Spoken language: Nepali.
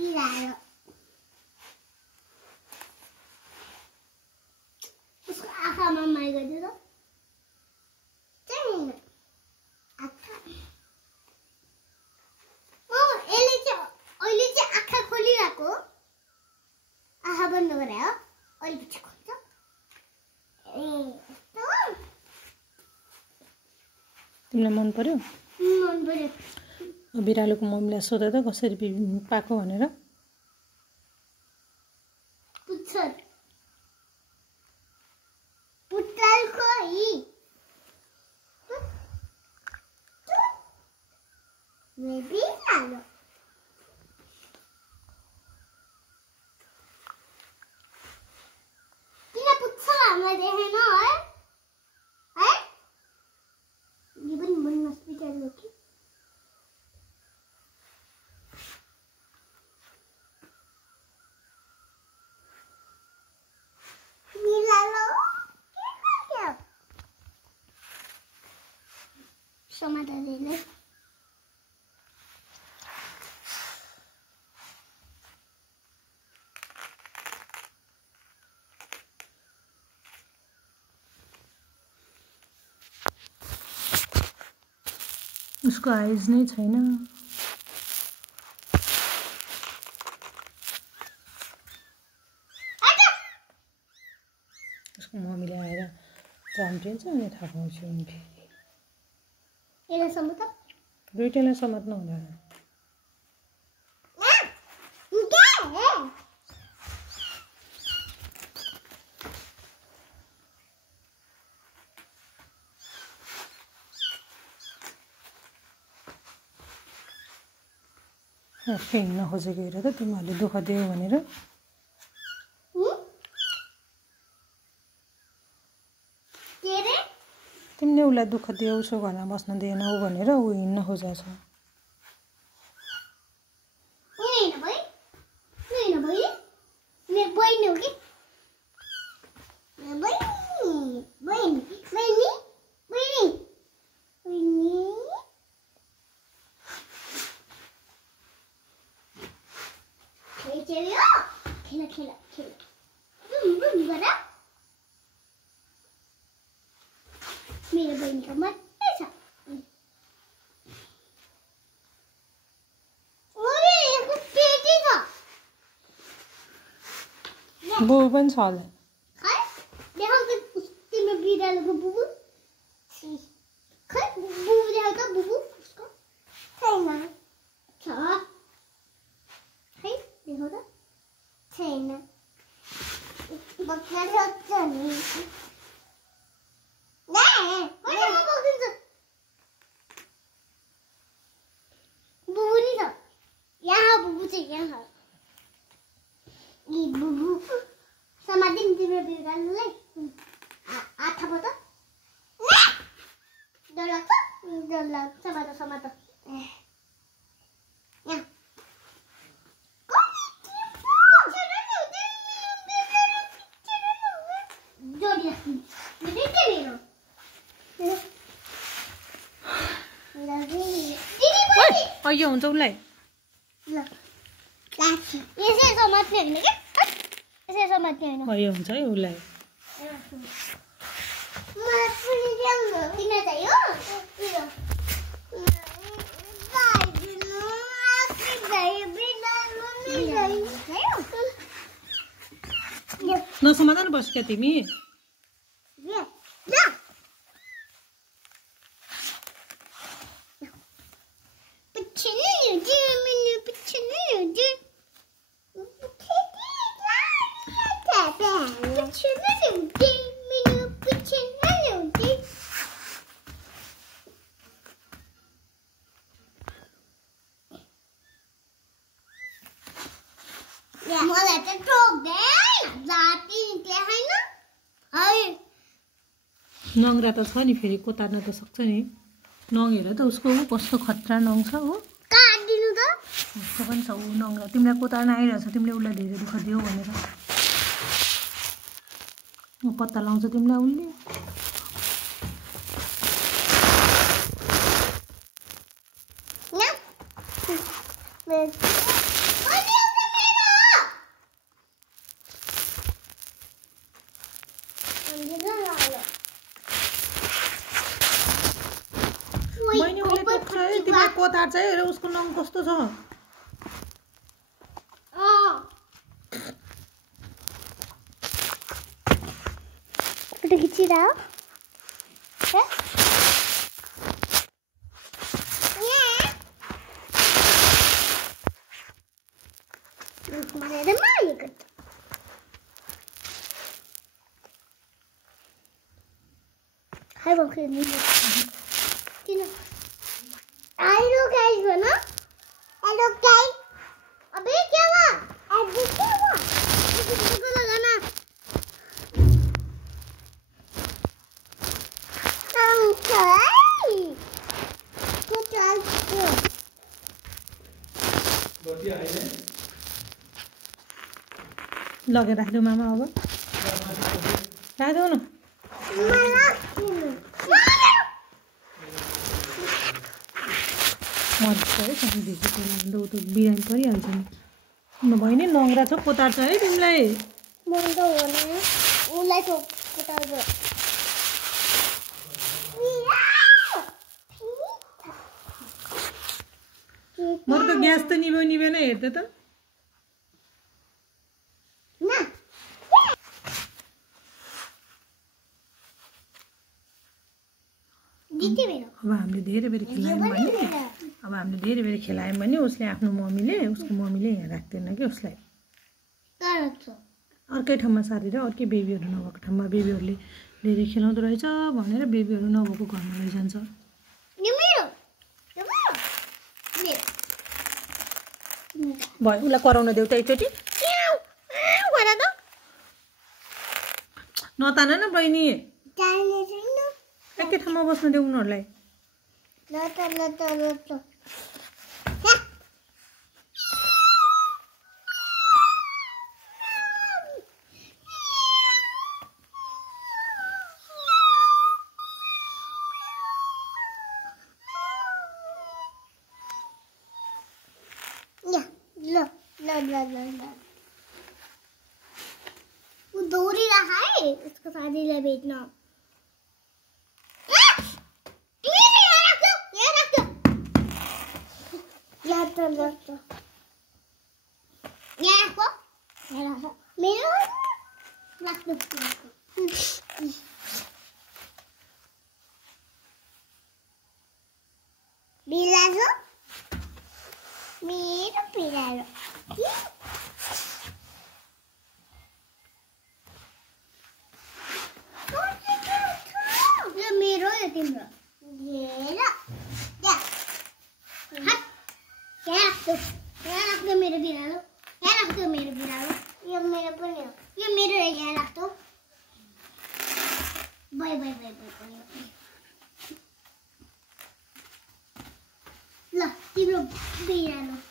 बिरालो उसको आँखामा माया गरिदियो त चाहिँ आँखा यसले चाहिँ अहिले चाहिँ आँखा खोलिरहेको आँखा बन्द गरे हो अहिले पछि खोल्छ तिमीलाई मन पर्यो मन पर्यो बिरालोको मम्मीलाई सोध त कसरी पाको भनेर पुच्छर पुट्टालको हि बेबी लालो किन पुच्छर हामीलाई देखेन है है ये पनि मन हस्पिटल हो कि समाधानले उसको आइज नै छैन उसको मम्मीले आएर चम्टिन्छ अनि थाहा पाउँछु उनले दुईटैलाई समात्नु हुँदैन हिँड्न खोजेको हेर त तिमीहरूले दुःख दियो भनेर तिमीले उसलाई दुःख दियो उसो घरमा बस्न दिएनौ भनेर ऊ हिँड्न खोजेको छ मेरो बहिनीको मात्रै छ ओरे यसको पेटी छ बुबु पनि छ होला है देखाउ त तिम्रो बिरालोको बुबु खै बुबु देखाउ त बुबु उसको छैन छ है देखाउ त छैन बक्का सक्छ नि बुबु नि छ यहाँ बुबु चाहिँ यहाँ बुबु समातिम तिम्रो बिरालोलाई हात थाप त डर लाग्छ समात यहाँ जोडी अयो हुन्छ उसलाई ल यसै समात्ने होइन क्या यसै समात्ने होइन अयो हुन्छ है उसलाई मलाई पनि ल्याउनु किन चाहियो नसमाधान बस क्या तिमी मलाई त ठोक्दै जाति देखाइन है नङ्ग्रा त छ नि फेरि कोतार्न त सक्छ नि नङ हेर त उसको कस्तो खतरा नङ छ हो काटिदिनु त उसको पनि छ ऊ नङ्ग्रा तिमीलाई कोतार्न आइरहेछ तिमीले उसलाई धेरै दुःख दियो भनेर पत्ता लाउँछ तिमीलाई उसले कतार चाहिँ हेर उसको नङ कस्तो छ फोटो खिचिरा हो मलाई मागेको हाय बोके नि किन हेलो गाइस भन हेलो गाइस अबे क्या हुआ अबे क्या हुआ इसको लगाना अंकल कुछ आजो बत्ती आइले लगेर राख्दियो मामा अब राख्दियो न मजा है सानोदेखि त ऊ त बिरामी परिहाल्छ नि नभए नि नङ्ग्रा छ कोतार छ है तिमीलाई मन त हो नि उलाई त कोतार छ मेरो त ग्यास त निभेन हेर्दै त अब हामीले धेरै बेर खेलायौँ भने उसले आफ्नो उसको मम्मीले यहाँ राख्दैन कि उसलाई अर्कै ठाउँमा सारेर अर्कै बेबीहरू नभएको ठाउँमा बेबीहरूले धेरै खेलाउँदो रहेछ भनेर बेबीहरू नभएको घरमा लैजान्छ भयो उसलाई कराउन देऊ त एकचोटि नतान न बहिनी एकै ठाउँमा बस्न देऊ उनीहरूलाई वो दौड़ ही रहा है इसको शादी ले बेचना बाय बाय बाय बाय ल तिम्रो बिरालो